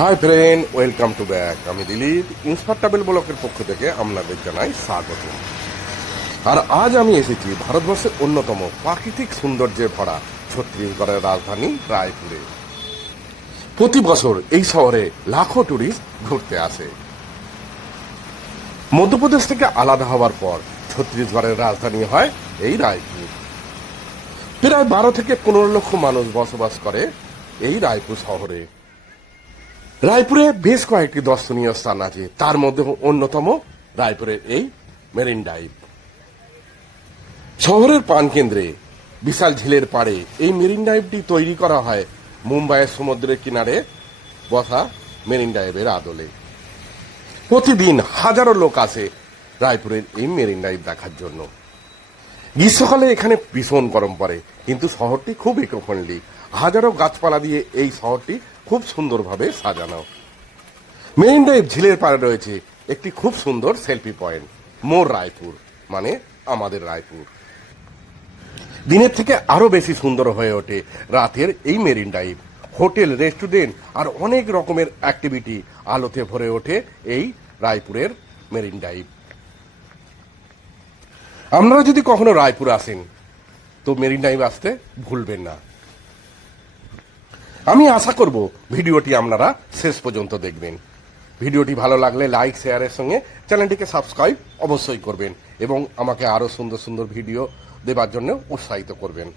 Hi friend, welcome to back. আমি Dilip, inspire travel ব্লকের পক্ষ থেকে আপনাদের জানাই স্বাগত। আর আজ আমি এসেছি ভারতবর্ষের অন্যতম প্রাকৃতিক সৌন্দর্যে ভরা ছত্তিশগড়ের রাজধানী রায়পুরে। প্রতি বছর এই শহরে লাখো টুরিস্ট ঘুরতে আসে। মধ্যপ্রদেশ থেকে আলাদা হওয়ার পর ছত্তিশগড়ের রাজধানী হয় এই রায়পুর। প্রায় 12 থেকে 15 লক্ষ মানুষ বসবাস করে এই রায়পুর শহরে। রায়পুরে বেশ কয়েকটি দর্শনীয় স্থান আছে, তার মধ্যে অন্যতম রায়পুরের এই মেরিন ড্রাইভ। শহরের প্রাণকেন্দ্রে বিশাল ঝিলের পাড়ে এই মেরিন ড্রাইভটি তৈরি করা হয় মুম্বাইয়ের সমুদ্রের কিনারে বসা মেরিন ড্রাইভের আদলে। প্রতিদিন হাজারো লোক আসে রায়পুরের এই মেরিন ড্রাইভ দেখার জন্য। গ্রীষ্মকালে এখানে ভীষণ গরম পড়ে, কিন্তু শহরটি খুব ইকো ফ্রেন্ডলি। হাজারো গাছপালা দিয়ে এই শহরটি খুব সুন্দরভাবে সাজানো। মেরিন ড্রাইভ ঝিলের পাড়ে রয়েছে একটি খুব সুন্দর সেলফি পয়েন্ট, মোর রায়পুর, মানে আমাদের রায়পুর। দিনের থেকে আরো বেশি সুন্দর হয়ে ওঠে রাতের এই মেরিন ড্রাইভ। হোটেল, রেস্টুরেন্ট আর অনেক রকমের অ্যাক্টিভিটি আলোতে ভরে ওঠে এই রায়পুরের মেরিন ড্রাইভ। আপনারা যদি কখনো রায়পুর আসেন তো মেরিন ড্রাইভ আসতে ভুলবেন না। আমি আশা করব ভিডিওটি আপনারা শেষ পর্যন্ত দেখবেন। ভিডিওটি ভালো লাগলে লাইক, শেয়ারের সঙ্গে চ্যানেলটিকে সাবস্ক্রাইব অবশ্যই করবেন এবং আমাকে আরো সুন্দর সুন্দর ভিডিও দেবার জন্য উৎসাহিত করবেন।